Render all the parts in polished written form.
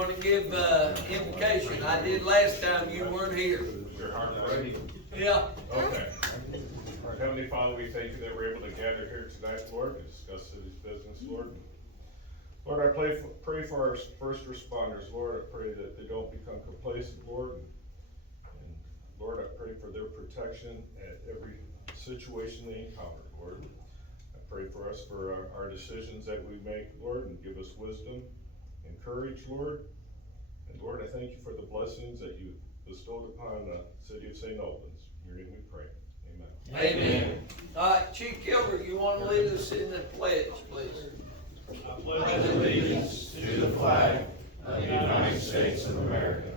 wanna give, invocation? I did last time, you weren't here. Your heart ready? Yeah. Okay. Our Heavenly Father, we thank you that we're able to gather here tonight, Lord, to discuss city's business, Lord. Lord, I pray for our first responders, Lord. I pray that they don't become complacent, Lord. And Lord, I pray for their protection at every situation they encounter, Lord. I pray for us for our decisions that we make, Lord, and give us wisdom and courage, Lord. And Lord, I thank you for the blessings that you bestowed upon the city of St. Albans. In your name we pray. Amen. Amen. All right, Chief Gilbert, you wanna lead us in the pledge, please? I pledge allegiance to the flag of the United States of America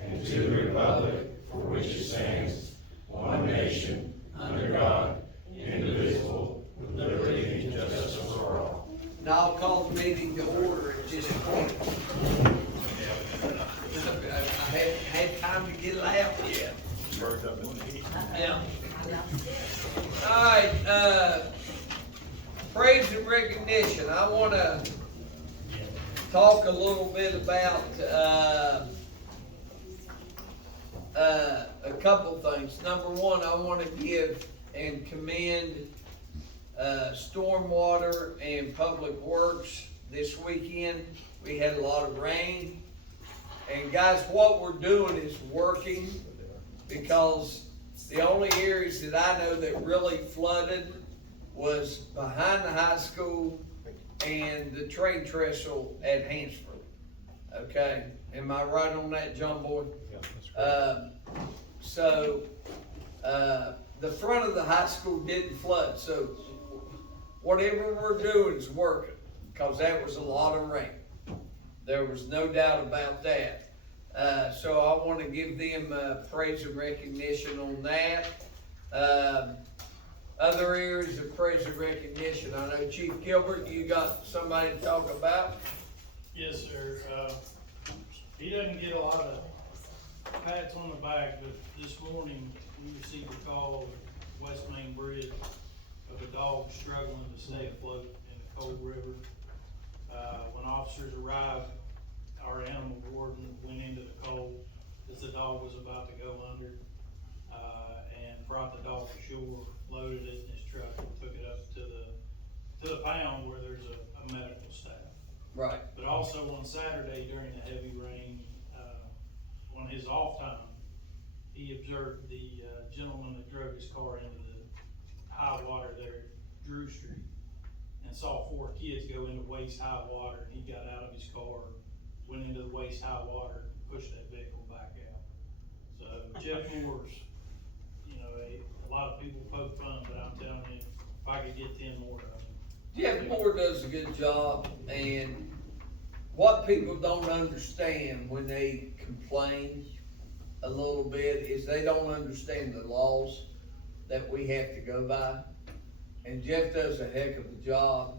and to the republic for which it stands, one nation, under God, indivisible, with liberty and justice for all. Now I'll call the meeting to order at this point. I haven't had time to get it out yet. Yeah. All right, praise and recognition. I wanna talk a little bit about, a couple things. Number one, I wanna give and commend, Stormwater and Public Works this weekend. We had a lot of rain. And guys, what we're doing is working, because the only areas that I know that really flooded was behind the high school and the train trestle at Hansford. Okay, am I right on that, John Boyd? Yeah, that's So, the front of the high school didn't flood, so whatever we're doing is working, because that was a lot of rain. There was no doubt about that. So I want to give them praise and recognition on that. Other areas of praise and recognition, I know Chief Gilbert, you got somebody to talk about? Yes, sir. He doesn't get a lot of pats on the back, but this morning we received a call at West Main Bridge of a dog struggling to stay afloat in the cold river. When officers arrived, our animal warden went into the cold as the dog was about to go under, and brought the dog to shore, loaded it in his truck, and took it up to the pound where there's a medical staff. Right. But also on Saturday during the heavy rain, on his off time, he observed the gentleman that drove his car into the high water there at Drew Street, and saw 4 kids go into waist high water, and he got out of his car, went into the waist high water, and pushed that vehicle back out. So Jeff Moore's, you know, a lot of people poke fun, but I'm telling you, if I could get 10 more of them. Jeff Moore does a good job, and what people don't understand when they complain a little bit is they don't understand the laws that we have to go by. And Jeff does a heck of a job.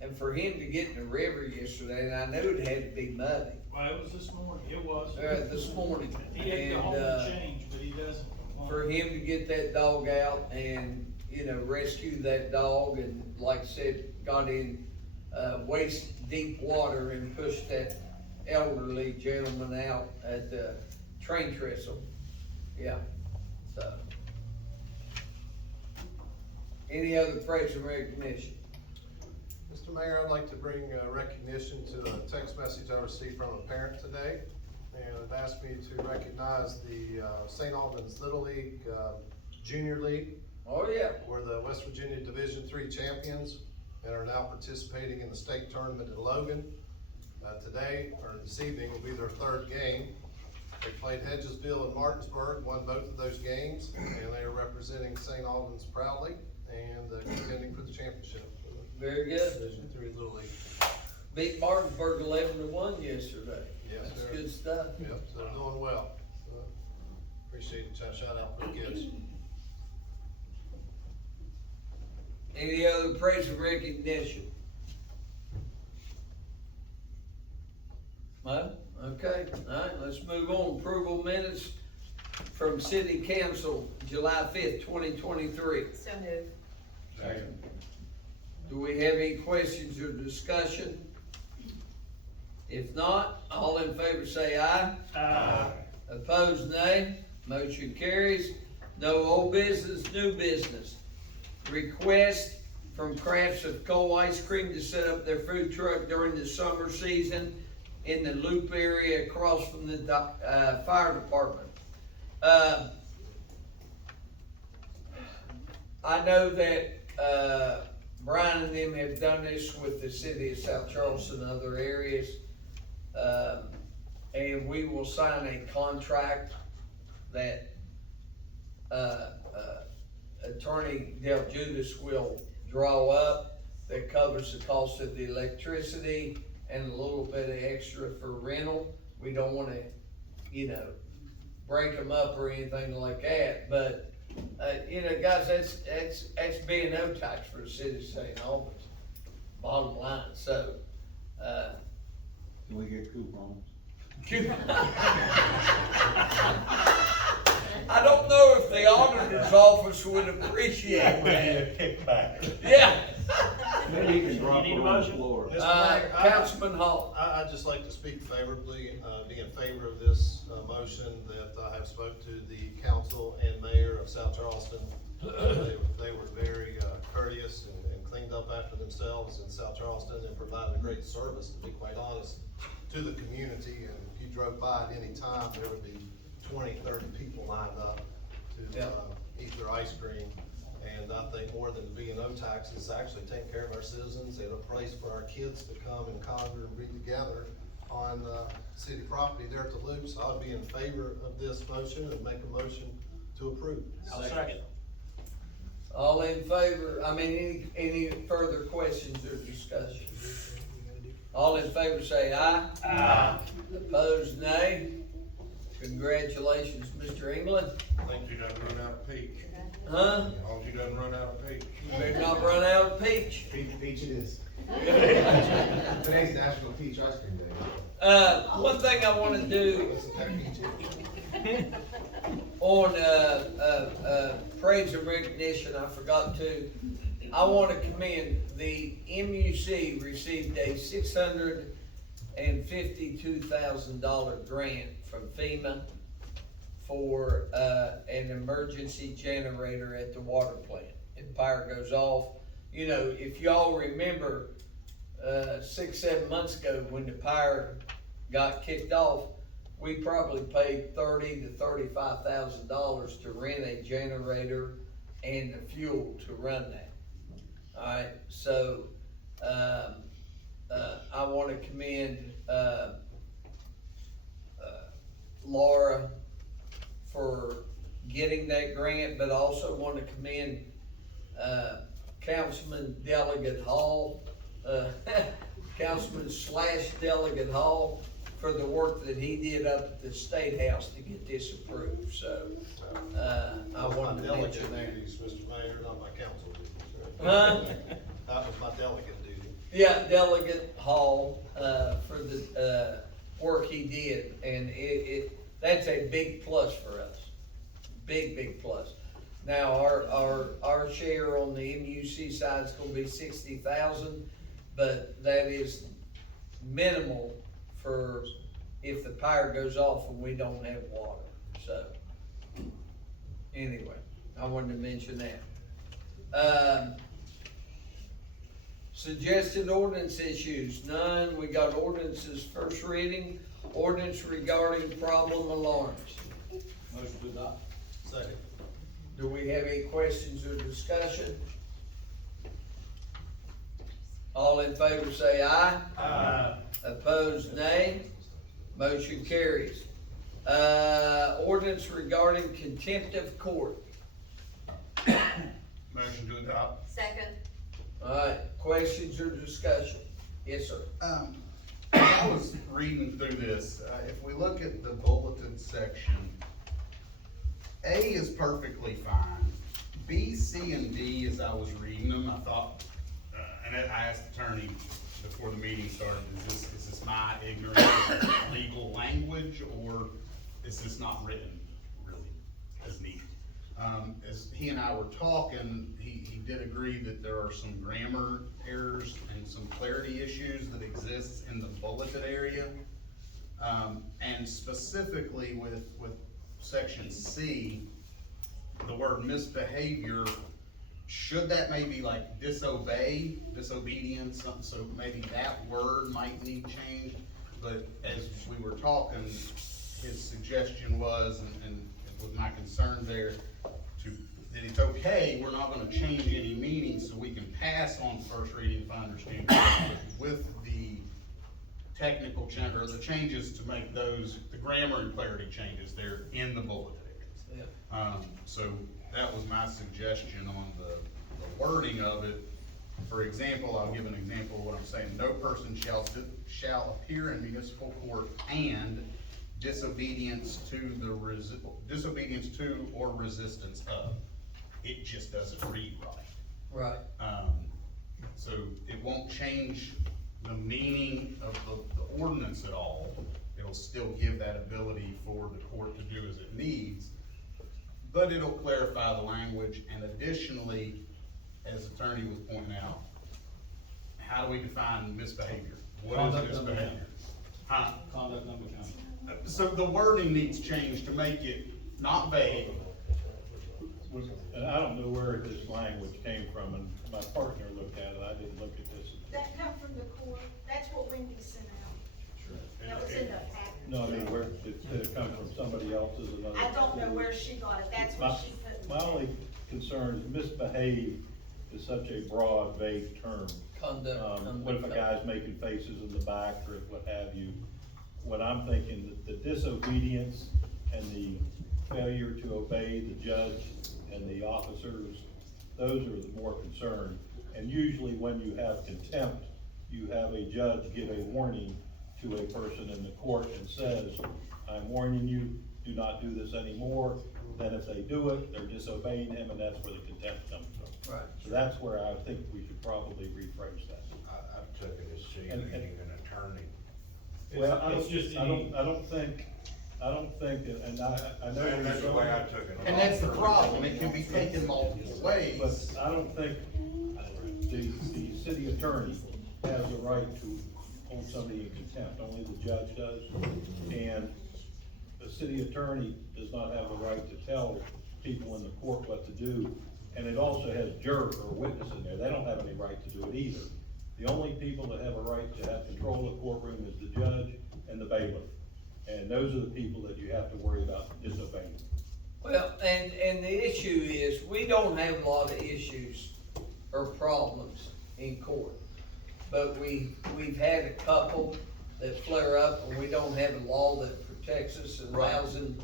And for him to get in the river yesterday, and I knew it had to be muddy. Well, it was this morning, it was. This morning. He had to go home And, and change, but he doesn't complain. for him to get that dog out and, you know, rescue that dog, and like I said, got in, waist deep water and pushed that elderly gentleman out at the train trestle. Yeah, so. Any other praise and recognition? Mr. Mayor, I'd like to bring recognition to a text message I received from a parent today. And it asked me to recognize the St. Albans Little League Junior League. Oh, yeah. We're the West Virginia Division III champions and are now participating in the state tournament in Logan. Today, or this evening, will be their 3rd game. They played Hedgesville and Martinsburg, won both of those games, and they are representing St. Albans proudly and contending for the championship. Very good. Division III Little League. Beat Martinsburg 11-1 yesterday. Yes, That's sir. good stuff. Yep, so they're doing well. So, appreciate it. Shout out for the kids. Any other praise and recognition? No? Okay, all right, let's move on. Approval minutes from City Council, July 5th, 2023. So moved. Do we have any questions or discussion? If not, all in favor say aye. Aye. Opposed, nay. Motion carries. No old business, new business. Request from Crafts of Coal Ice Cream to set up their food truck during the summer season in the loop area across from the fire department. I know that, Brian and them have done this with the city of South Charleston and other areas. And we will sign a contract that, Attorney Del Judas will draw up that covers the cost of the electricity and a little bit of extra for rental. We don't wanna, break them up or anything like that, but, guys, that's B&O tax for the city of St. Albans, bottom line, so, Can we get coupons? I don't know if the auditor's office would appreciate that. Kickback. Yeah. Maybe you can drop You it need a on the motion? floor. Mr. Mayor, Councilman Hall. I'd just like to speak favorably, be in favor of this, motion, that I have spoke to the council and mayor of South Charleston. They were very, courteous and cleaned up after themselves in South Charleston and provided a great service, to be quite honest, to the community. And if you drove by at any time, there would be 20, 30 people lined up to, Yeah. Eat their ice cream. And I think more than the B&O tax, it's actually taking care of our citizens and a place for our kids to come and conquer and be together on, city property there at the loop. So I would be in favor of this motion and make a motion to approve. I'll second. All in favor, any further questions or discussion? All in favor say aye. Aye. Opposed, nay. Congratulations, Mr. England. Think you done run out of peach. Huh? Hope you done run out of peach. You better not run out of peach. Peach it is. Today's National Peach Ice Cream Day. One thing I wanna do on, praise and recognition, I forgot to, I wanna commend the MUC received a $652,000 grant from FEMA for, an emergency generator at the water plant. If power goes off, if y'all remember, 6, 7 months ago, when the power got kicked off, we probably paid $30,000 to $35,000 to rent a generator and the fuel to run that. Alright, so, I wanna commend, Laura for getting that grant, but also wanna commend, Councilman Delegate Hall, Councilman / Delegate Hall, for the work that he did up at the State House to get this approved, so, I wanted to mention Delegate that. duties, Mr. Mayor, not my council duties. Huh? That was my delegate duty. Yeah, Delegate Hall, for the, work he did, and that's a big plus for us. Big plus. Now, our share on the MUC side is gonna be 60,000, but that is minimal for if the power goes off and we don't have water, so. Anyway, I wanted to mention that. Suggested ordinance issues, none. We got ordinances first reading, ordinance regarding problem alarms. Motion to adopt. Second. Do we have any questions or discussion? All in favor say aye. Aye. Opposed, nay. Motion carries. Ordinance regarding contempt of court. Motion to adopt. Second. Alright, questions or discussion? Yes, sir. I was reading through this, if we look at the bulleted section, A is perfectly fine. B, C, and D, as I was reading them, I thought, and I asked the attorney before the meeting started, is this my ignorance of legal language, or is this not written really as needed? As he and I were talking, he did agree that there are some grammar errors and some clarity issues that exist in the bulleted area. And specifically with section C, the word misbehavior, should that maybe like disobey, disobedience, something, so maybe that word might need changed. But as we were talking, his suggestion was, and with my concern there, that it's okay, we're not gonna change any meaning, so we can pass on first reading if I understand correctly, with the technical change, or the changes to make those, the grammar and clarity changes there in the bullet areas. Yeah. So that was my suggestion on the wording of it. For example, I'll give an example of what I'm saying. No person shall appear in municipal court and disobedience to or resistance of. It just doesn't read right. Right. So it won't change the meaning of the ordinance at all. It'll still give that ability for the court to do as it needs, but it'll clarify the language. And additionally, as attorney was pointing out, how do we define misbehavior? What is Conduct of the misbehavior? Huh? Conduct unbecoming. So the wording needs changed to make it not vague. And I don't know where this language came from, and my partner looked at it, I didn't look at this. That come from the court, that's what Wendy sent out. That was in the packet. No, I mean, where, did it come from somebody else's, another? I don't know where she got it, that's what she put in the My only packet. concern is misbehave is such a broad, vague term. Conduct. What if a guy's making faces in the back or what have you? What I'm thinking, the disobedience and the failure to obey the judge and the officers, those are the more concerned. And usually when you have contempt, you have a judge give a warning to a person in the court and says, I'm warning you, do not do this anymore. Then if they do it, they're disobeying him, and that's where the contempt comes from. Right. So that's where I think we should probably rephrase that. I took it as seeing And- an attorney. Well, I It's just don't think, and I know. where That's you're the way I going, took it. And that's the problem. It can be taken multiple But ways. I don't think the city attorney has the right to hold somebody in contempt, only the judge does. And the city attorney does not have the right to tell people in the court what to do. And it also has juror or witness in there, they don't have any right to do it either. The only people that have a right to have control of the courtroom is the judge and the bailiff. And those are the people that you have to worry about disobeying. Well, and the issue is, we don't have a lot of issues or problems in court. But we've had a couple that flare up, and we don't have a law that protects us and allows them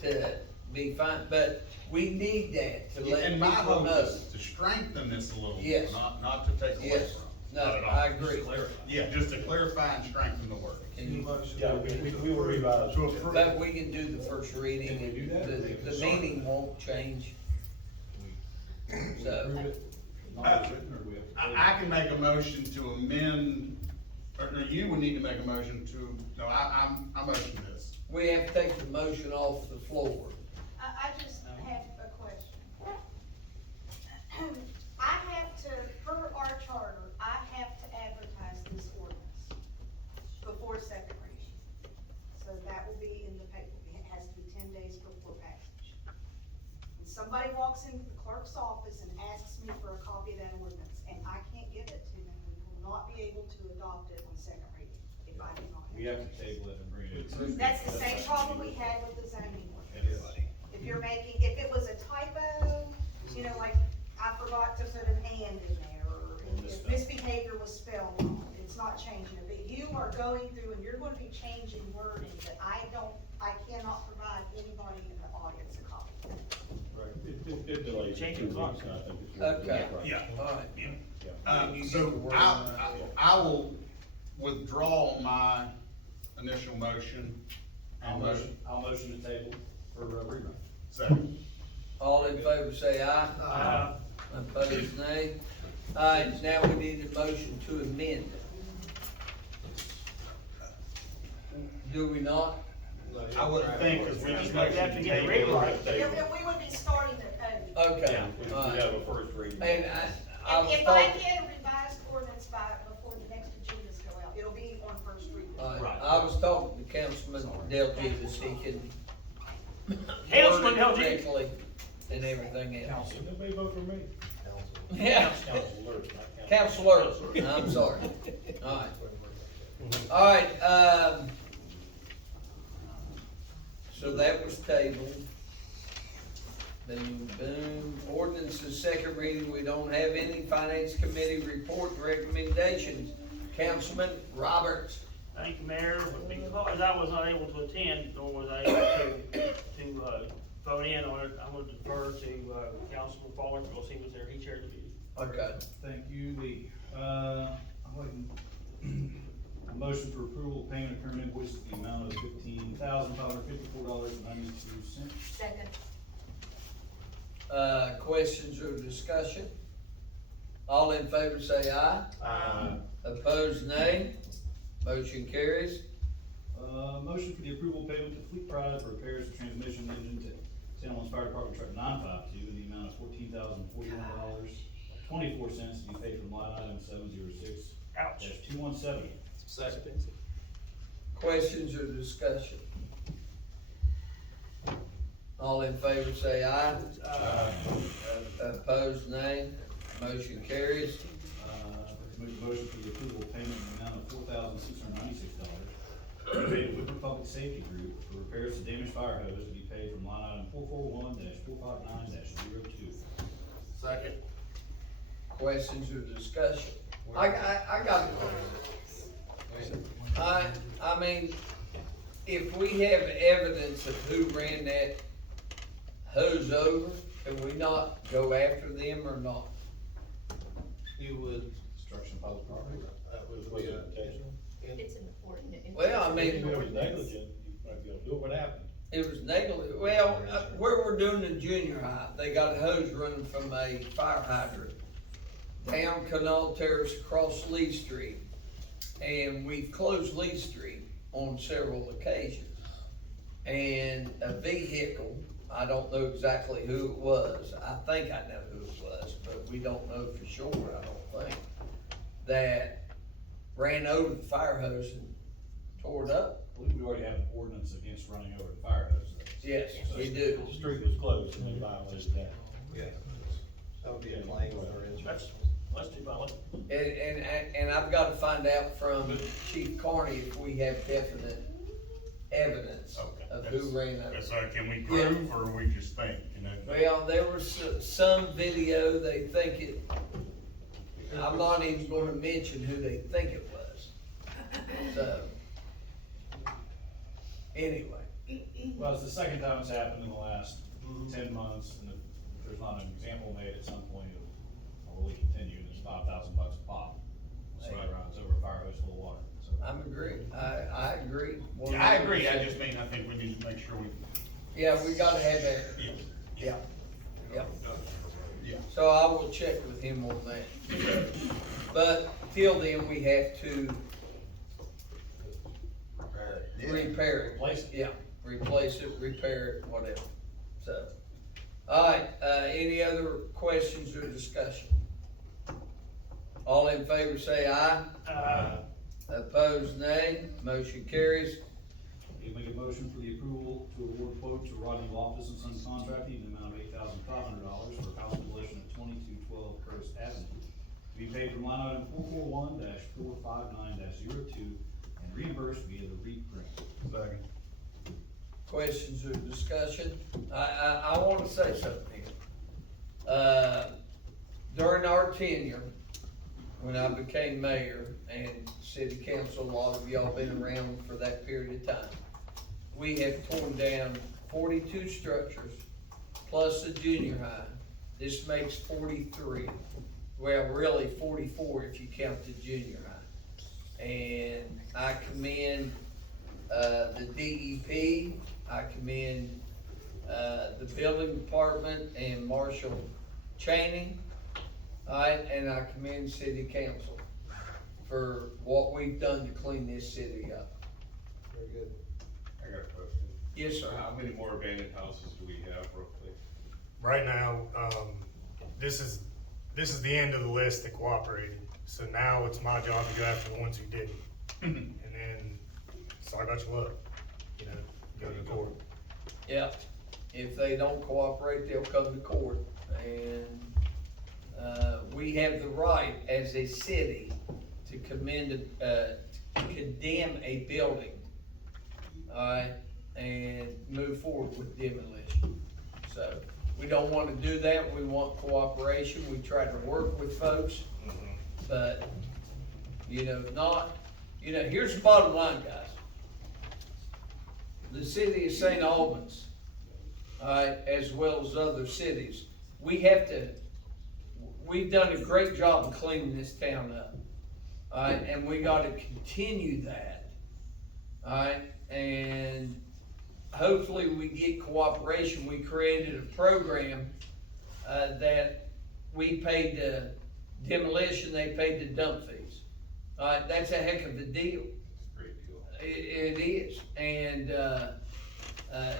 to be fine. But we need that to let And my people hope know. is to strengthen this a little Yes. bit, not to take away Yes, from. no, Not at all. I agree. Yeah, just to clarify and strengthen the word. Yeah, we will revise. To approve. But we can do the first reading, Can we do that? and the meaning won't change. So, Not written, or we have to? I can make a motion to amend, or you would need to make a motion to, no, I motion this. we have to take the motion off the floor. I just have a question. I have to, per our charter, I have to advertise this ordinance before second reading. So that will be in the paper, it has to be 10 days before passage. When somebody walks into the clerk's office and asks me for a copy of that ordinance, and I can't give it to them, we will not be able to adopt it on second reading if I do not. We have to table it and bring it. That's the same problem we had with the zoning It is. ordinance. If you're making, if it was a typo, you know, like, I forgot to put an and in there, or if misbehavior was spelled wrong, it's not changing it. But you are going through and you're gonna be changing wording that I cannot provide anybody in the audience a copy. Right, it delays. Change 2 the clock. weeks, and I think it's. Okay. right. Yeah. All right. Yeah. You get So the word I will withdraw my initial motion. I'll motion to table for rerun. Second. All in favor say aye. Aye. Opposed, nay. Alright, now we need a motion to amend. Do we not? I wouldn't think, cause we just motioned to table. If we would be starting at Okay, We all right. have a first reading. And I was If I told, get a revised ordinance before the next agendas go out, it'll be on first reading. I was talking to Councilman Del Givens, he can. Councilman word it Del Givens. correctly and everything else. Nobody vote for me. Yeah, Counselor. counselor, I'm sorry. Alright. Alright, so that was tabled. Boom, boom. Ordinance is second reading, we don't have any. Finance Committee report and recommendations. Councilman Roberts. Thank you, Mayor. Because I was not able to attend, nor was I able to vote in on it, I'm gonna defer to Councilman Fowler, because he was there, he chaired the meeting. Okay. Thank you, Lee. I'm waiting. A motion for approval of payment of current invoices in the amount of $15,554.92. Second. Questions or discussion? All in favor say aye. Opposed, nay. Motion carries. Motion for the approval of payment to Fleet Pride for repairs to transmission engine to St. Albans Fire Department Truck 952 in the amount of $14,041.24 to be paid from line item 706-217. Second. Questions or discussion? All in favor say aye. Opposed, nay. Motion carries. Make a motion for the approval of payment in the amount of $4,696 to be paid to Whipper Public Safety Group for repairs to damaged fire hose to be paid from line item 441-459-02. Second. Questions or discussion? I got it. I mean, if we have evidence of who ran that hose over, can we not go after them or not? You would, Destruction of public property. that would Was be it a. intentional? It's important. Well, I If mean, it was negligent, you might be able to do it. What happened? it was negligent. Well, where we're doing the junior high, they got a hose running from a fire hydrant down Canal Terrace across Lee Street. And we've closed Lee Street on several occasions. And a vehicle, I don't know exactly who it was, I think I know who it was, but we don't know for sure, I don't think, that ran over the fire hose and tore it up. I believe we already have an ordinance against running over the fire hose. Yes, we do. The street was closed and they violated that. Yeah. That would be a claim for insurance. Let's do valid. And I've got to find out from Chief Carney if we have definite evidence of who ran over. So can we prove, or we just think, you know? Well, there was some video, they think it, I'm not even gonna mention who they think it was. So, anyway, Well, it's the second time it's happened in the last 10 months, and if there's not an example made at some point, it'll really continue, and it's $5,000 a pop. So it runs over a fire hose full of water, so. I'm agree, I agree. Yeah, I agree, I just mean, I think we need to make sure we. Yeah, we gotta have that, yeah, yeah. So I will check with him on that. But till then, we have to repair it. Replace it. Yeah, replace it, repair it, whatever, so. Alright, any other questions or discussion? All in favor say aye. Opposed, nay. Motion carries. You make a motion for the approval to award quote to Rodney Loftus and Sons Contracting in the amount of $8,500 for house demolition at 2212 Curtis Avenue. To be paid from line item 441-459-02 and reimbursed via the REAP grant. Second. Questions or discussion? I wanna say something here. During our tenure, when I became mayor and city council, a lot of y'all been around for that period of time. We have torn down 42 structures, plus a junior high. This makes 43. Well, really 44 if you count the junior high. And I commend, the DEP, I commend, the building department and Marshall Channing. Alright, and I commend city council for what we've done to clean this city up. Very good. I got a question. Yes, sir. How many more abandoned houses do we have roughly? right now, this is the end of the list that cooperated. So now it's my job to go after the ones who didn't. And then, sorry about your luck, you know, go to court. Yeah, if they don't cooperate, they'll come to court, and, we have the right as a city to condemn a building, alright, and move forward with demolition. So, we don't wanna do that, we want cooperation, we try to work with folks, but, here's the bottom line, guys. The city of St. Albans, as well as other cities, we've done a great job of cleaning this town up. And we gotta continue that. And hopefully we get cooperation. We created a program, that we paid the demolition, they paid the dump fees. That's a heck of a deal. Great deal. It is, and,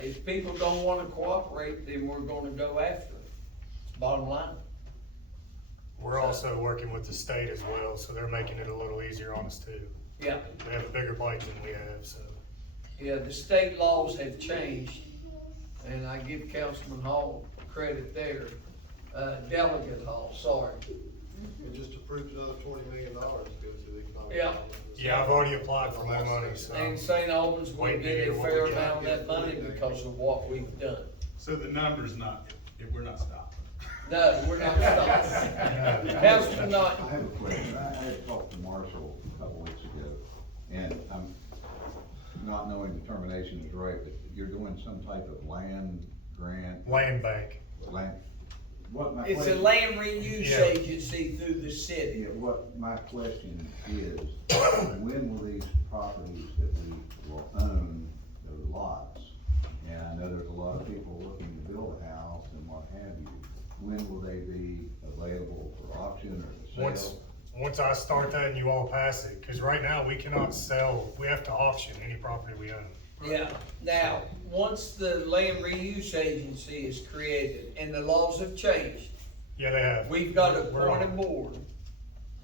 if people don't wanna cooperate, then we're gonna go after it. It's bottom line. We're also working with the state as well, so they're making it a little easier on us too. Yeah, They have a bigger bite than we have, so. yeah, the state laws have changed, and I give Councilman Hall credit there, Delegate Hall, sorry. We just approved another $20 million to go to the economic. Yeah. Yeah, I've already applied for more money, so. And St. Albans will Wait to get hear a what fair we got. amount of that money because of what we've done. So the number's not, we're not stopping. No, we're not stopping. Councilman Knight. I have a question. I had talked to Marshall a couple weeks ago, and I'm not knowing the termination is right, but you're doing some type of land grant, Land bank. land, what my It's a question. land reuse Yeah. agency through the city. Yeah, what my question is, when will these properties that we will own, those lots, and I know there's a lot of people looking to build a house and what have you, when will they be available for auction or for sale? Once I start that and you all pass it, cause right now we cannot sell, we have to auction any property we own. Yeah, now, once the land reuse agency is created and the laws have changed, Yeah, they have. we've got to We're on appoint a it. board.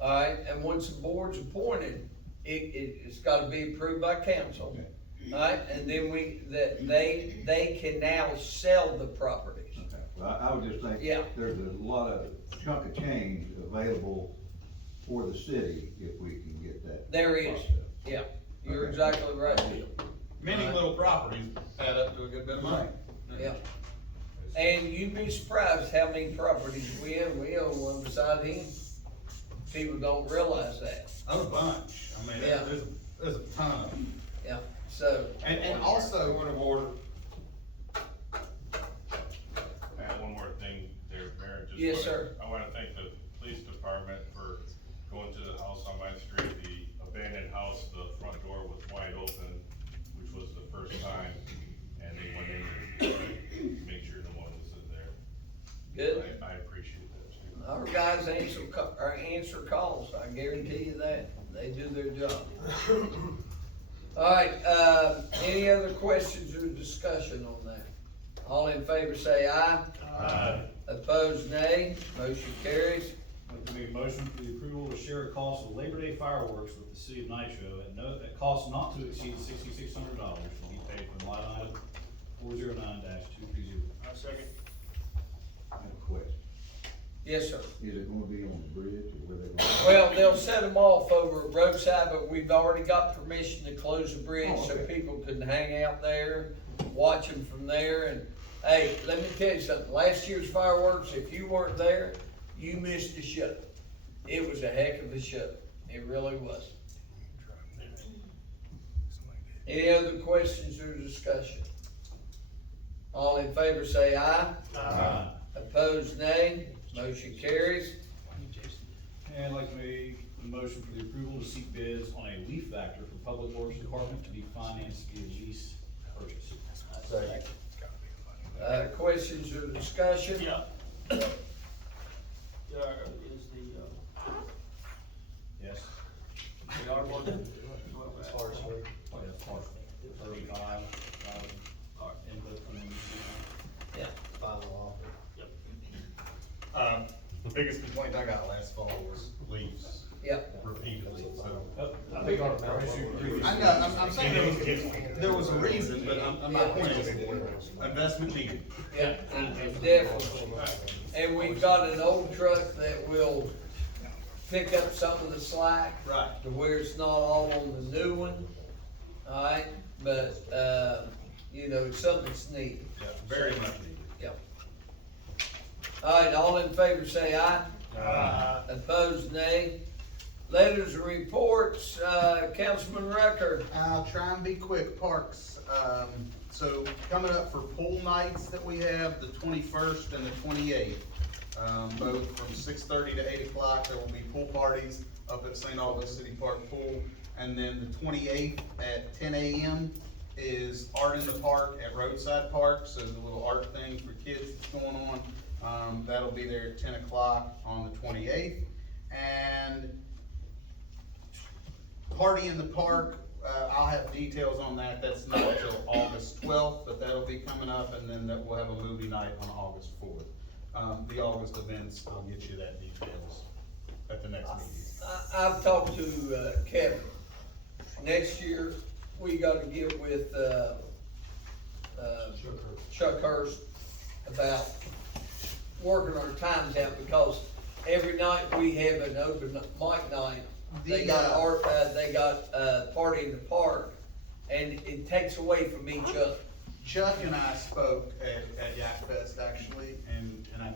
Alright, and once the board's appointed, it's gotta be approved by council. Alright, and then they can now sell the properties. Okay, well, I would just think, Yeah. there's a lot of chunk of change available for the city if we can get that. There is, process. yeah, you're Okay. exactly right, Bill. Many little properties add up to a good bit of money. Yeah. And you'd be surprised how many properties we own one beside him. People don't realize that, A bunch, I mean, Yeah. there's a ton of them. yeah, so. And also, point of order, Add one more thing there, Mayor. Yes, sir. I wanna thank the police department for going to the house on my street, the abandoned house, the front door was wide open, which was the first time, and they went in to make sure no one was in there. Good. I appreciate that too. Our guys answer calls, I guarantee you that, they do their job. Alright, any other questions or discussion on that? All in favor say aye. Aye. Opposed, nay, motion carries. I'd like to make a motion for the approval to share a cost of Labor Day fireworks with the city of Nitro at cost not to exceed $6,600 will be paid from line item 409-230. Second. I have a question. Yes, sir. Is it gonna be on the bridge or where they gonna? Well, they'll set them off over at roadside, but we've already got permission to close the bridge so okay. people can hang out there, watch them from there, and, hey, let me tell you something, last year's fireworks, if you weren't there, you missed the show. It was a heck of a show, it really was. Any other questions or discussion? All in favor say aye. Aye. Opposed, nay, motion carries. And I'd like to make a motion for the approval to seek bids on a leaf vector for Public Works Department to be financed via lease purchase. Questions or discussion? Yeah. Is Yes? the yard work? Oh, yeah, partial. 35,000 Alright. input from the municipal. Yeah. Final offer. Yep. biggest complaint I got last fall was leaves Yep. repeatedly, so. I think our issue. I know, I'm saying there was a reason, but my point is, investment needed. Yeah, and definitely. And we've got an old truck that will pick up some of the slack. Right. To where it's not all on the new one, alright, but, you know, it's something that's needed. Yeah, very much needed. Yep. Alright, all in favor say aye. Aye. Opposed, nay. Letters and reports, Councilman Rucker. I'll try and be quick, Parks. So coming up for pool nights that we have, the 21st and the 28th, both from 6:30 to 8 o'clock, there will be pool parties up at St. Albans City Park Pool. And then the 28th at 10 a.m. is Art in the Park at Roadside Park, so the little art thing for kids that's going on. That'll be there at 10 o'clock on the 28th. And Party in the Park, I'll have details on that, that's not until August 12th, but that'll be coming up, and then we'll have a movie night on August 4th. The August events, I'll get you that details at the next meeting. I've talked to, Kevin. Next year, we gotta get with, Chuck Hurst about working our times out, because every night we have an open mic night. They got art, they got, Party in the Park, and it takes away from each other. Chuck and I spoke at Yak Fest actually, and I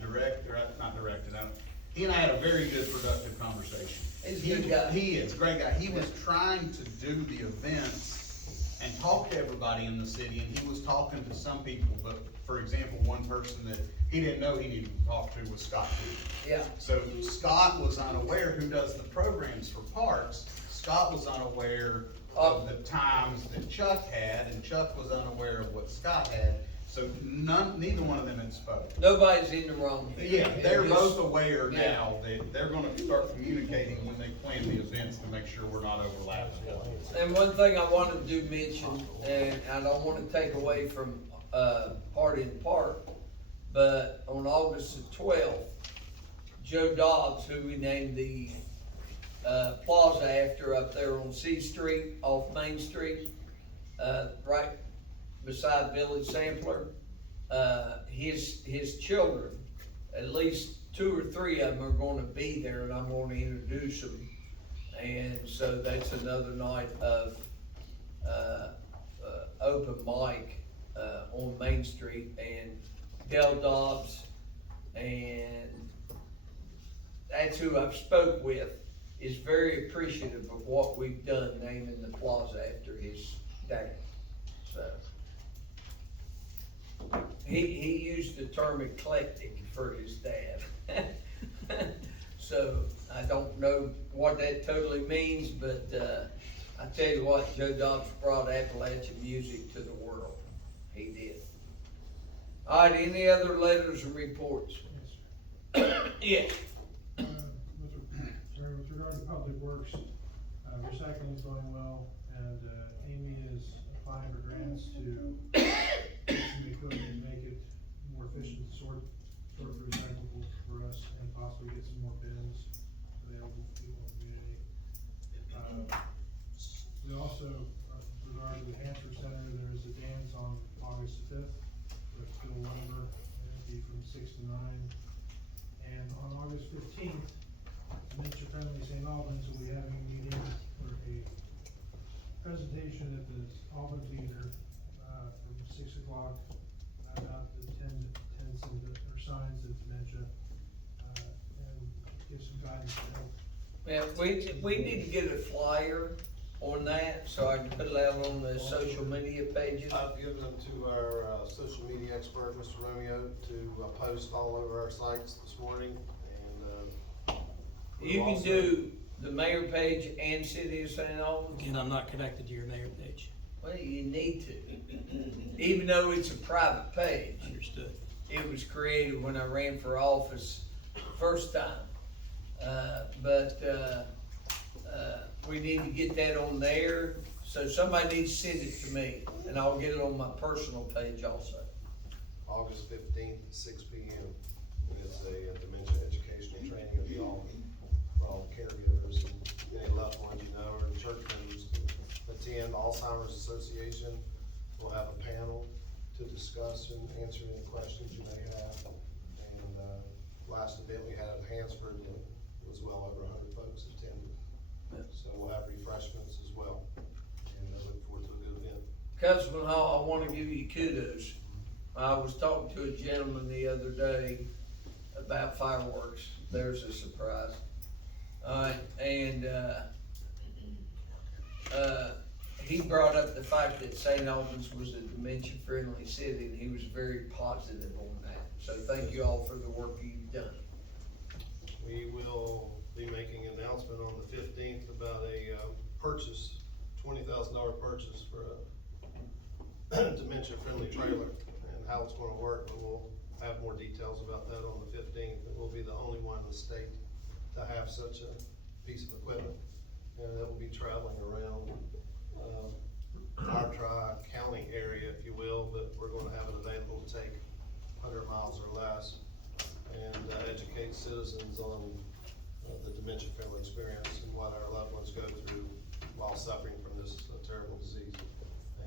he and I had a very good productive conversation. He's a good guy. He is, great guy. He was trying to do the events and talk to everybody in the city, and he was talking to some people, but for example, one person that he didn't know he needed to talk to was Scott Cooper. Yeah. So Scott was unaware, who does the programs for parks. Scott was unaware of the times that Chuck had, and Chuck was unaware of what Scott had. So neither one of them had spoken. Nobody's in the wrong. Yeah, they're Just- both aware now that they're gonna start communicating when they plan the events to make sure we're not overlapping. And one thing I wanted to mention, and I don't wanna take away from, Party in the Park, but on August the 12th, Joe Dobbs, who we named the, plaza after up there on C Street off Main Street, right beside Village Sampler, his children, at least 2 or 3 of them are gonna be there, and I'm gonna introduce them. And so that's another night of, open mic, on Main Street, and Dale Dobbs, and that's who I've spoke with, is very appreciative of what we've done naming the plaza after his dad, so. He used the term eclectic for his dad. So, I don't know what that totally means, but, I tell you what, Joe Dobbs brought Appalachian music to the world. He did. All right, any other letters and reports? Yes. With regard to Public Works, recycling is going well, and, Amy is applying for grants to get some equipment and make it more efficient to sort the recyclables for us, and possibly get some more bins available for people in the community. We also, with regard to the Hanford Center, there is a dance on August 5th, with Phil Lumber, and it'll be from 6 to 9. And on August 15th, Dementia Friendly St. Albans will be having a meeting for a presentation at the Albans Theater, from 6 o'clock, about the 10 signs of dementia, and give some guidance to help. Yeah, we need to get a flyer on that, so I can put it out on the social media pages. I've given them to our, social media expert, Mr. Romeo, to post all over our sites this morning, and, You can do the mayor page and City of St. Albans. And I'm not connected to your mayor page. Well, you need to, even though it's a private page. Understood. It was created when I ran for office first time. But we need to get that on there, so somebody needs to send it to me, and I'll get it on my personal page also. August 15th, 6 p.m., and it's a dementia education educational training of y'all, for all caregivers and any loved ones you know, or church members to attend. Alzheimer's Association will have a panel to discuss and answer any questions you may have. And, last event we had at Hansford, was well over 100 folks attended. So we'll have refreshments as well, and I look forward to a good event. Councilman Hall, I wanna give you kudos. I was talking to a gentleman the other day about fireworks. There's a surprise. And he brought up the fact that St. Albans was a dementia-friendly city, and he was very positive on that. So thank you all for the work you've done. We will be making an announcement on the 15th about a purchase, $20,000 purchase for a dementia-friendly trailer and how it's gonna work, but we'll have more details about that on the 15th. And we'll be the only one in the state to have such a piece of equipment. And it will be traveling around our tri-county area, if you will, but we're gonna have it available to take 100 miles or less and educate citizens on the dementia-friendly experience and what our loved ones go through while suffering from this terrible disease.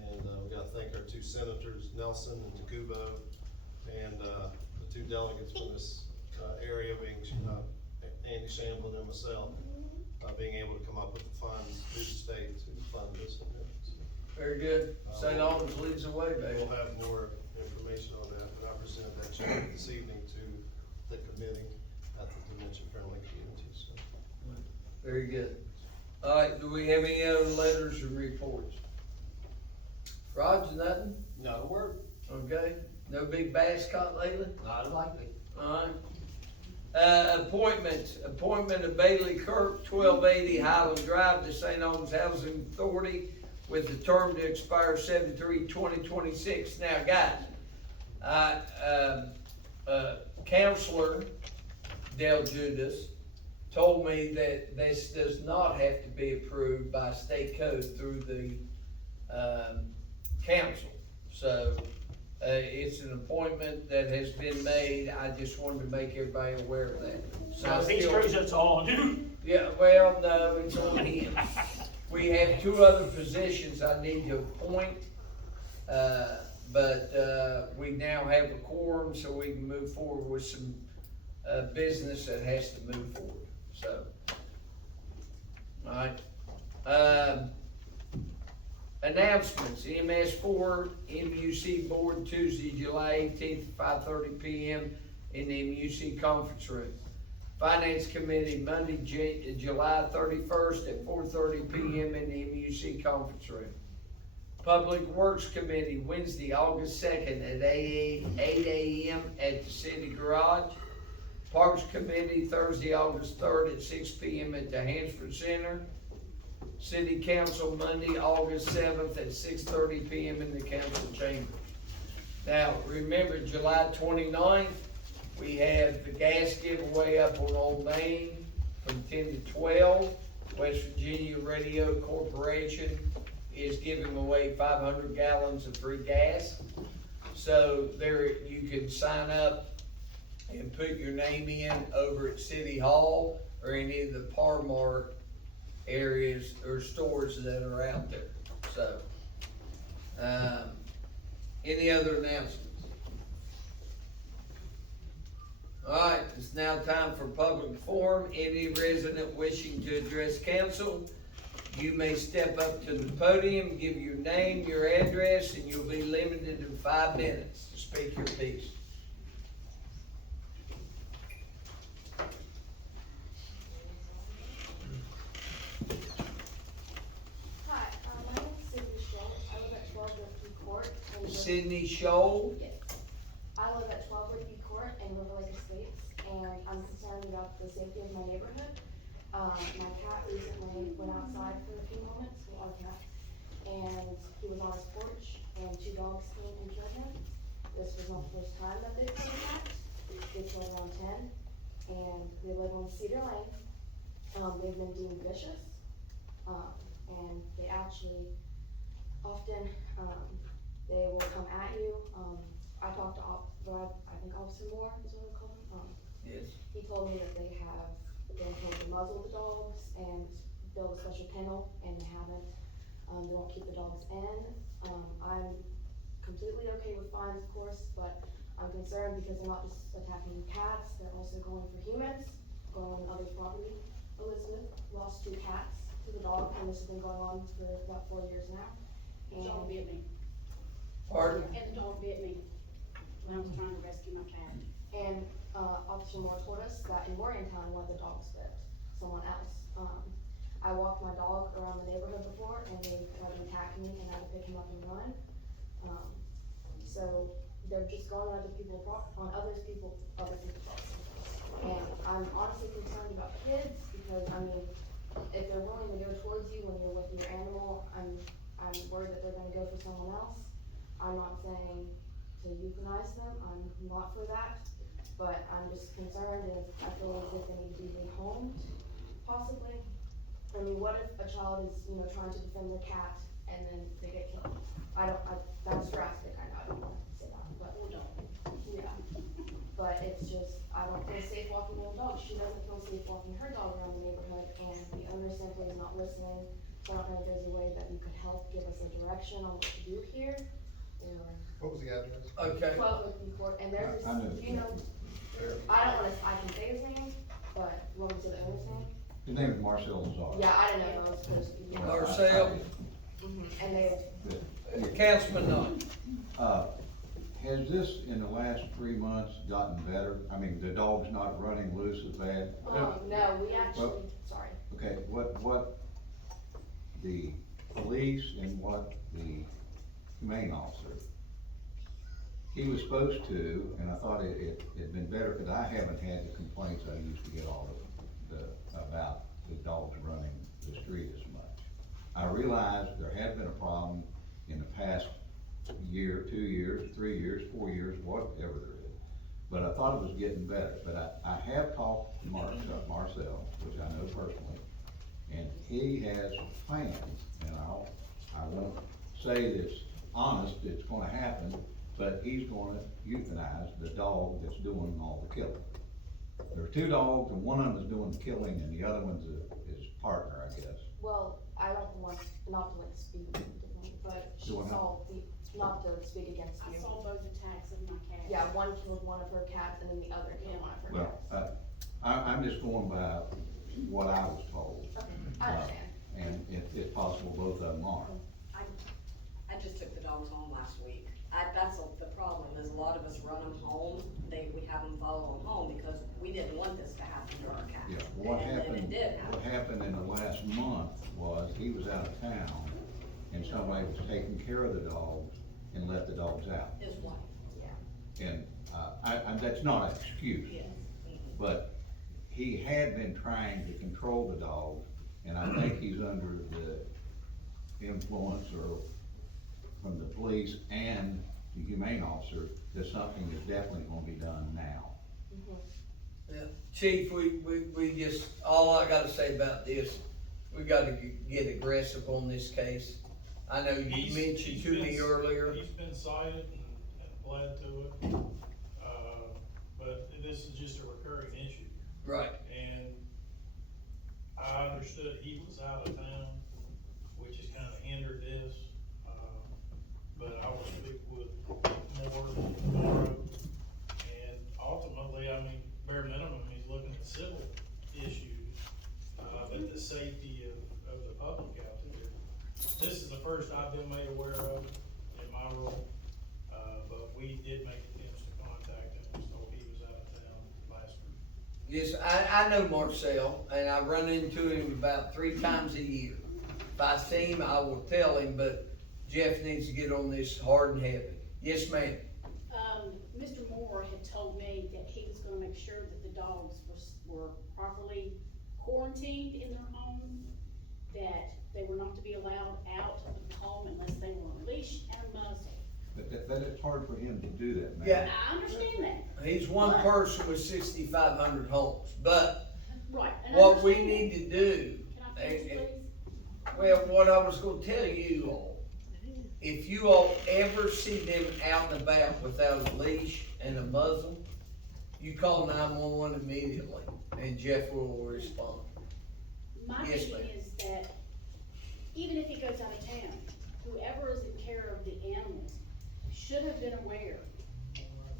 And we gotta thank our two senators, Nelson and Takubo, and the two delegates from this area, being Andy Shamblin and myself, being able to come up with the funds through the state to fund this event. Very good. St. Albans leads the way, baby. We'll have more information on that, but I presented that check this evening to the committee at the dementia-friendly community, so. Very good. All right, do we have any other letters or reports? Roger, nothing? Not a word. Okay, no big bass caught lately? Not likely. Alright. Appointment of Bailey Kirk, 1280 Highland Drive to St. Albans Housing Authority with the term to expire 7/3/2026. Now, guys, Counselor Del Judas told me that this does not have to be approved by state code through the, council. So, it's an appointment that has been made. I just wanted to make everybody aware of that. So he screws us on. Yeah, well, no, it's on him. We have two other positions I need to appoint, but we now have a quorum, so we can move forward with some, business that has to move forward, so. Alright, announcements, EMS4 MUC Board Tuesday, July 18th, 5:30 PM in the MUC Conference Room. Finance Committee, Monday, July 31st at 4:30 PM in the MUC Conference Room. Public Works Committee, Wednesday, August 2nd at 8 AM at the City Garage. Parks Committee, Thursday, August 3rd at 6 PM at the Hansford Center. City Council, Monday, August 7th at 6:30 PM in the council chambers. Now, remember, July 29th, we have the gas giveaway up on Old Main from 10 to 12. West Virginia Radio Corporation is giving away 500 gallons of free gas. So there, you can sign up and put your name in over at City Hall or any of the Par-Mart areas or stores that are out there. So, any other announcements? Alright, it's now time for public forum. Any resident wishing to address council, you may step up to the podium, give your name, your address, and you'll be limited to 5 minutes to speak your piece. Hi, my name is Sydney Scholl. I live at 12 Whiskey Court. Sydney Scholl? Yes. I live at 12 Whiskey Court in River Lake Estates, and I'm concerned about the safety of my neighborhood. My cat recently went outside for a few moments, our cat, and he was on his porch, and 2 dogs came and killed him. This was not the first time that they've been attacked. They killed around 10, and they live on Cedar Lane. They've been deemed vicious, and they actually often, they will come at you. I talked to I think Officer Moore is what we call him, Yes. He told me that they have been told to muzzle the dogs and build a special kennel, and they haven't. They won't keep the dogs in. I'm completely okay with fines, of course, but I'm concerned because they're not just attacking cats, they're also going for humans, going on others' property. Elizabeth lost 2 cats to the dog, and this has been going on for about 4 years now. The dog bit me, Pardon? and the dog bit me when I was trying to rescue my cat. And, Officer Moore told us that in Morgantown, one of the dogs bit someone else. I walked my dog around the neighborhood before, and they tried to attack me, and I had to pick him up and run. So, they're just going on other people's property. And I'm honestly concerned about kids, because, I mean, if they're willing to go towards you when you're with your animal, I'm worried that they're gonna go for someone else. I'm not saying to euthanize them, I'm not for that, but I'm just concerned if, I feel as if they need to be rehomed, possibly. I mean, what if a child is, trying to defend their cat and then they get killed? That's drastic, I know, I don't wanna say that, but. Poor dog. Yeah, but it's just, I don't feel safe walking my dog. She doesn't feel safe walking her dog around the neighborhood, and the owner simply is not listening. So I don't know if there's a way that you could help give us a direction on what to do here, or. What was the address? Okay. 12 Oakview Court, and there's I know. I can say his name, but you want me to say the owner's name? His name is Marcel Lazar. Yeah, I don't know, I was supposed to be. Marcel. And they, Councilman Knight. Has this, in the last 3 months, gotten better? I mean, the dog's not running loose as bad? no, we actually, sorry. Okay, what the police and what the humane officer, he was supposed to, and I thought it'd been better, because I haven't had the complaints I used to get about the dogs running the street as much. I realized there had been a problem in the past year, 2 years, 3 years, 4 years, whatever there is. But I thought it was getting better, but I have talked to Marcel, which I know personally, and he has plans, and I won't say this honest, it's gonna happen, but he's gonna euthanize the dog that's doing all the killing. There are 2 dogs, and one of them is doing the killing, and the other one's his partner, I guess. Well, I don't want, not to speak differently, but she Do what saw not to speak against you. I saw both attacks of my cat. Yeah, one killed one of her cats and then the other killed one of her Well, cats. I'm just going by what I was told. Okay, I understand. And it's possible both of them are. I just took the dogs home last week. The problem is a lot of us run them home, we have them follow them home because we didn't want this to happen to our cats. Yeah, what And then happened, it did what happen. happened in the last month was he was out of town and somebody was taking care of the dogs and let the dogs out. His wife. Yeah. And that's not an excuse. Yes. But he had been trying to control the dogs, and I think he's under the influence or from the police and the humane officer that something is definitely gonna be done now. Yeah. Chief, we just, all I gotta say about this, we gotta get aggressive on this case. I know you mentioned to me earlier. He's been cited and pled to it, but this is just a recurring issue. Right. And I understood he was out of town, which has kind of hindered this, but I will speak with more tomorrow. And ultimately, I mean, bare minimum, he's looking at civil issues, but the safety of the public out there. This is the first I've been made aware of in my role, but we did make attempts to contact him, and so he was out of town last week. Yes, I know Marcel, and I run into him about 3 times a year. If I see him, I will tell him, but Jeff needs to get on this hard and heavy. Yes, ma'am. Mr. Moore had told me that he was gonna make sure that the dogs were properly quarantined in their home, that they were not to be allowed out of the home unless they were on a leash and muzzled. But it's hard for him to do that, man. Yeah. I understand that. He's one person with 6,500 homes, but Right. And I what we understand need to do, that. Can I finish, please? well, what I was gonna tell you all, if you all ever see them out and about without a leash and a muzzle, you call 911 immediately, and Jeff will respond. My Yes, thinking ma'am. is that even if he goes out of town, whoever is in care of the animals should have been aware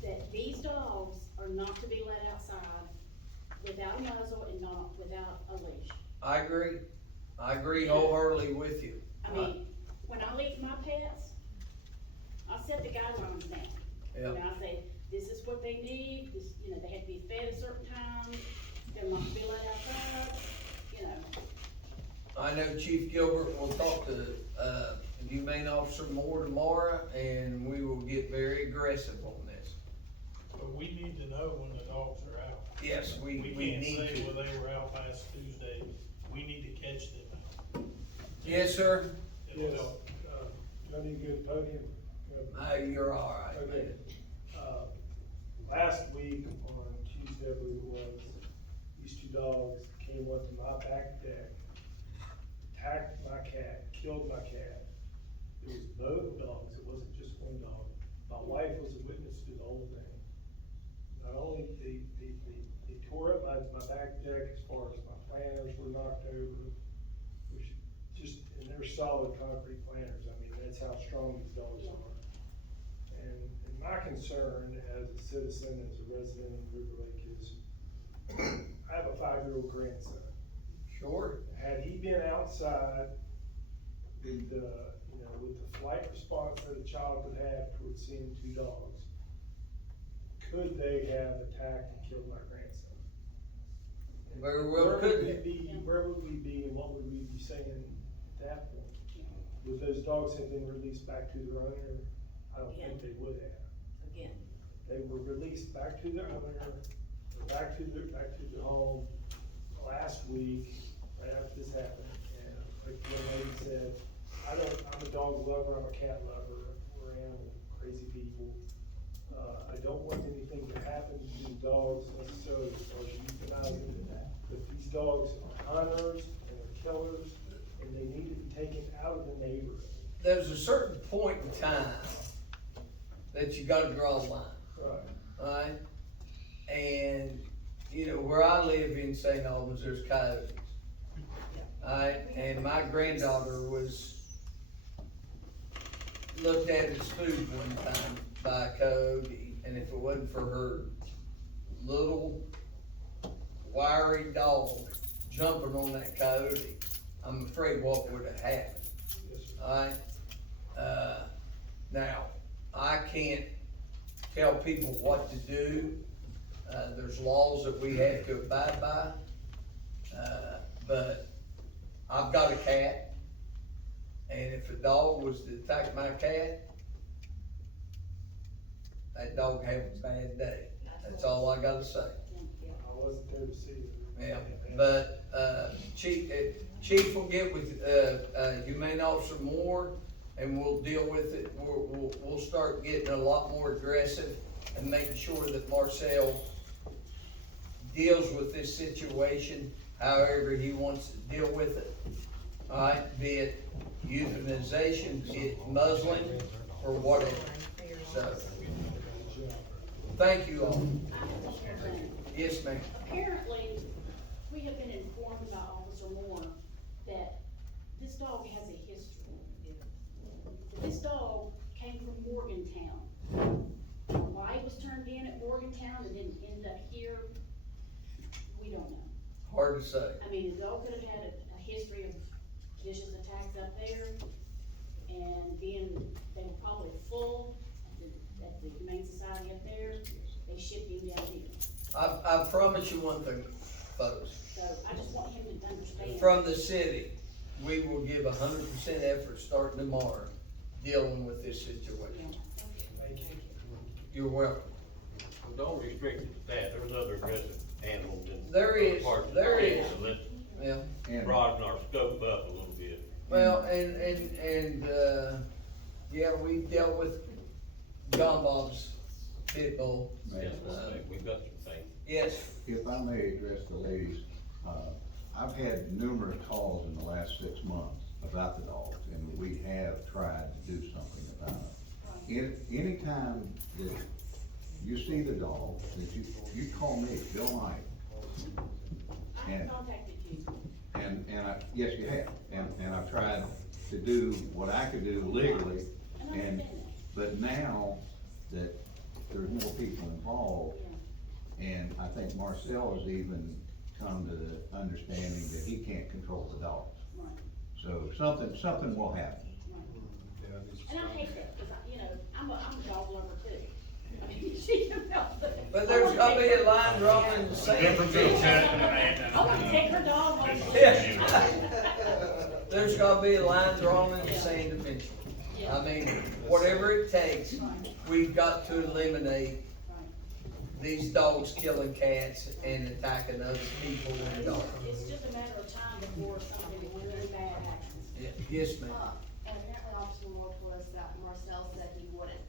that these dogs are not to be let outside without a muzzle and not without a leash. I agree wholeheartedly with you. I mean, when I leave my pets, I set the guidelines down. You know, I say, this is what they need, this, you know, they have to be fed at certain times, they're not to be let outside, you know. I know Chief Gilbert will talk to, Humane Officer Moore tomorrow, and we will get very aggressive on this. But we need to know when the dogs are out. Yes, we We need can't say, to. well, they were out last Tuesday, we need to catch them. Yes, sir? If Yes, they'll- do I need a good podium? You're all right, Okay. man. Last week on Tuesday, I believe it was, these two dogs came onto my back deck, attacked my cat, killed my cat. It was both dogs, it wasn't just one dog. My wife was a witness to the whole thing. Not only they tore up my back deck as far as my planters were knocked over, which just, and they're solid concrete planters, I mean, that's how strong these dogs are. And my concern as a citizen, as a resident of River Lake is, I have a 5-year-old grandson. Sure. Had he been outside with the, you know, with the flight response that a child could have towards seeing two dogs, could they have attacked and killed my grandson? And Very well where could would they. we be? Where would we be and what would we be saying at that point? Would those dogs have been released back to their owner? I don't think they would have. Again. They were released back to their owner, back to their home last week, right after this happened. And like the young lady said, I'm a dog lover, I'm a cat lover, we're animal crazy people. I don't want anything to happen to these dogs necessarily as far as euthanizing, but these dogs are hunters and they're killers, and they need to be taken out of the neighborhood. There's a certain point in time that you gotta draw a line. Right. Alright? And, you know, where I live in St. Albans, there's coyotes. Alright, and my granddaughter was looked at as food one time by a coyote, and if it wasn't for her little wiry dog jumping on that coyote, I'm afraid what would have happened. Alright? Now, I can't tell people what to do. There's laws that we have to abide by. But I've got a cat, and if a dog was to attack my cat, that dog had a bad day. That's all I gotta say. I wasn't there to see it. Yeah, but, Chief will get with, Humane Officer Moore, and we'll deal with it. We'll start getting a lot more aggressive and making sure that Marcel deals with this situation however he wants to deal with it. Alright, be it euthanization, be it muzzling, or whatever. So, thank you all. Yes, ma'am. Apparently, we have been informed by Officer Moore that this dog has a history. This dog came from Morgantown. Why it was turned in at Morgantown and didn't end up here, we don't know. Hard to say. I mean, the dog could have had a history of vicious attacks up there, and being, they were probably full at the Humane Society up there, they shipped him down here. I promise you one thing, folks. So I just want him to understand. From the city, we will give 100% effort starting tomorrow dealing with this situation. You're welcome. Well, don't restrict it to that, there's other aggressive animals in. There is, parts of the there state, is. so let's Yeah. broaden our scope up a little bit. Well, yeah, we dealt with John Bob's pit bull. Yes, we've got some things. Yes. If I may address the ladies, I've had numerous calls in the last 6 months about the dogs, and we have tried to do something about it. Anytime that you see the dog, that you call me, Bill Knight. I And- contacted you. And yes, you have, and I've tried to do what I could do legally, and, but now that there's more people involved, and I think Marcel has even come to the understanding that he can't control the dogs. Right. So something will happen. And I hate that, cause I'm a dog lover too. She can help it. But there's gonna be a line drawn in the sand. I want to take her dog home. There's gonna be a line drawn in the sand eventually. I mean, whatever it takes, we've got to eliminate these dogs killing cats and attacking other people and dogs. It's just a matter of time before something really bad happens. Yeah. Yes, ma'am. And apparently Officer Moore told us that Marcel said he wouldn't,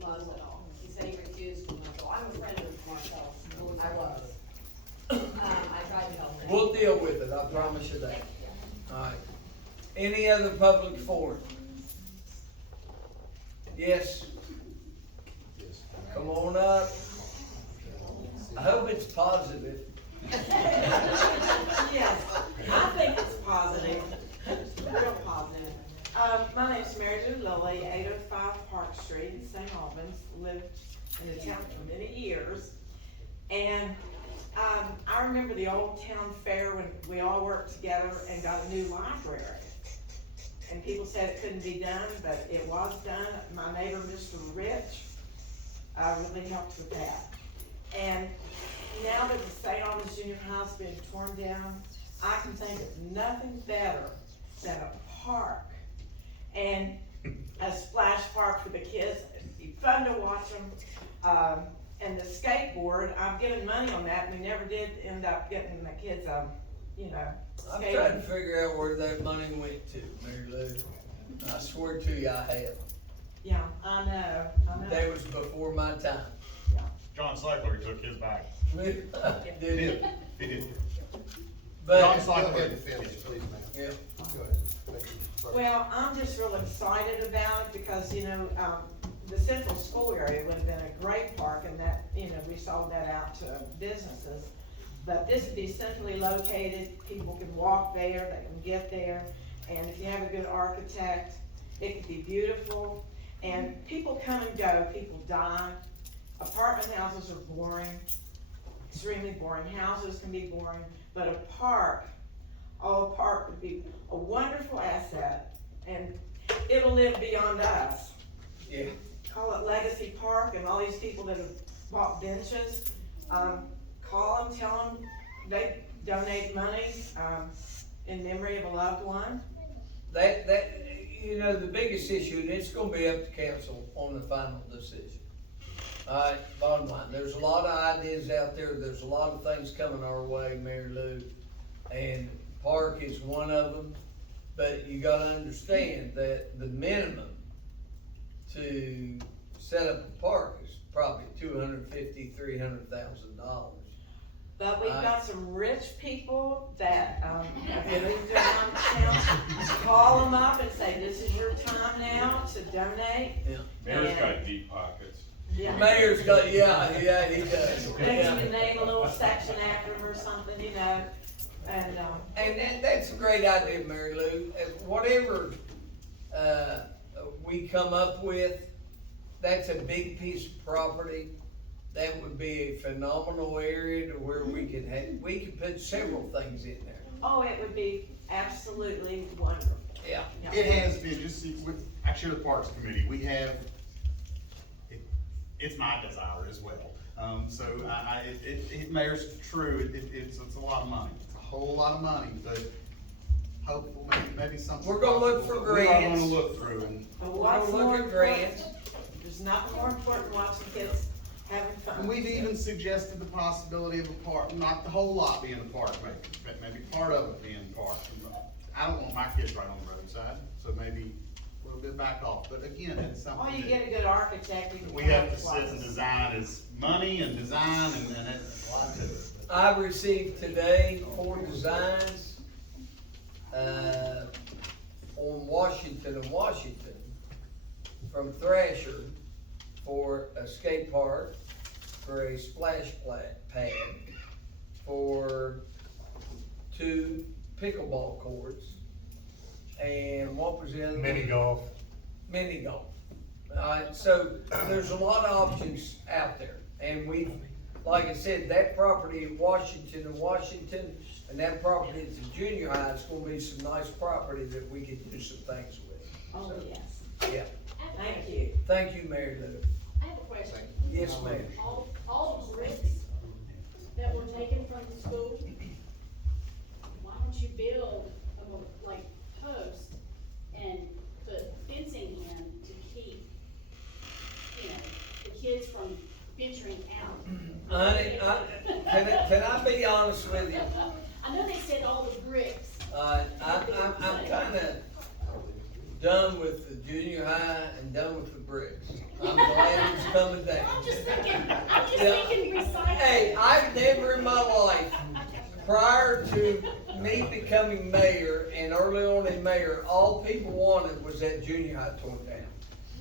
muzzle at all. He said he refused to muzzle. I'm a friend of Marcel's. I was. I tried to help him. We'll deal with it, I promise you that. Alright. Any other public forum? Yes? Come on up. I hope it's positive. Yes, I think it's positive, real positive. My name's Mary Lou Lilly, 805 Park Street in St. Albans, lived in the town for many years. And, I remember the old town fair when we all worked together and got a new library. And people said it couldn't be done, but it was done. My neighbor, Mr. Rich, really helped with that. And now that the St. Albans Junior High's been torn down, I can think of nothing better than a park and a splash park for the kids. It'd be fun to watch them. And the skateboard, I've given money on that, and we never did end up getting the kids, I'm skating. trying to figure out where that money went to, Mary Lou. I swear to you, I have. Yeah, I know. That was before my time. John Cycler took his back. Did He it? did. But, Go ahead and finish, please, ma'am. yeah. Go ahead. Thank you. Sorry. Well, I'm just real excited about it because, the central school area would have been a great park and that, we sold that out to businesses. But this would be centrally located, people can walk there, they can get there, and if you have a good architect, it could be beautiful. And people come and go, people die, apartment houses are boring, extremely boring, houses can be boring, but a park would be a wonderful asset, and it'll live beyond us. Yeah. Call it Legacy Park, and all these people that have bought benches, call them, tell them they donate money, in memory of a loved one. The biggest issue, and it's gonna be up to council on the final decision. Alright, bottom line, there's a lot of ideas out there, there's a lot of things coming our way, Mary Lou, and park is one of them, but you gotta understand that the minimum to set up a park is probably $250,000, $300,000. But we've got some rich people that, have moved around town, call them up and say, this is your time now to donate. Yeah. Mayor's got deep pockets. Yeah. Mayor's got, yeah, he does. Maybe Yeah. you can name a little section after him or something, and, And that's a great idea, Mary Lou. Whatever, we come up with, that's a big piece of property. That would be a phenomenal area to where we could put several things in there. oh, it would be absolutely wonderful. Yeah. It has been, I chair the Parks Committee, we have, it's my desire as well. Mayor's true, it's a lot of money, it's a whole lot of money, but hopefully, maybe something. We're gonna look for We are gonna grants. look through and. But We're what's gonna look more at important, grants. there's nothing more important than watching kids having fun. And we've even suggested the possibility of a park, not the whole lot being a park, maybe part of it being a park. I don't want my kids right on the roadside, so maybe a little bit back off, but again, it's something. Oh, you that get a good architect, you can. We have to sit and design, it's money and design and it's a lot to it. I received today 4 designs, on Washington and Washington from Thrasher for a skate park for a splash pad for 2 pickleball courts. And what was the other? Mini golf. Mini golf. Alright, so there's a lot of options out there. And we've, like I said, that property in Washington, and that property at the junior high, is gonna be some nice property that we could do some things with. Oh, So, yes. yeah. Thank you. Thank you, Mary Lou. I have a question. Yes, ma'am. All the bricks that were taken from the school, why don't you build like posts and put fencing in to keep, you know, the kids from venturing out? Honey, can I be honest with you? I know they said all the bricks. I'm kinda done with the junior high and done with the bricks. I'm glad it's coming down. I'm just thinking recycling. Hey, I've never in my life, prior to me becoming mayor and early on in mayor, all people wanted was that junior high torn down.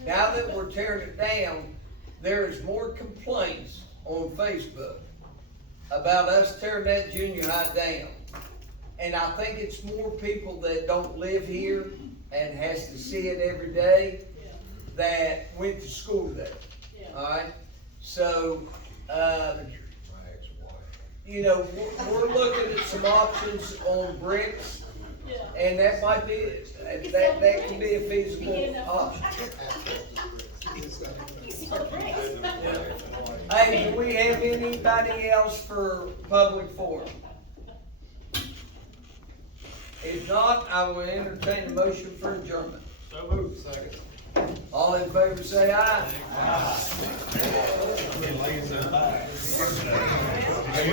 Now that we're tearing it down, there is more complaints on Facebook about us tearing that junior high down. And I think it's more people that don't live here and has to see it every day that went to school there. Alright? So, you know, we're looking at some options on bricks, and that might be, that can be a feasible option. Hey, do we have anybody else for public forum? If not, I will entertain a motion for adjournment. So moved. Second. All in favor say aye. Aye.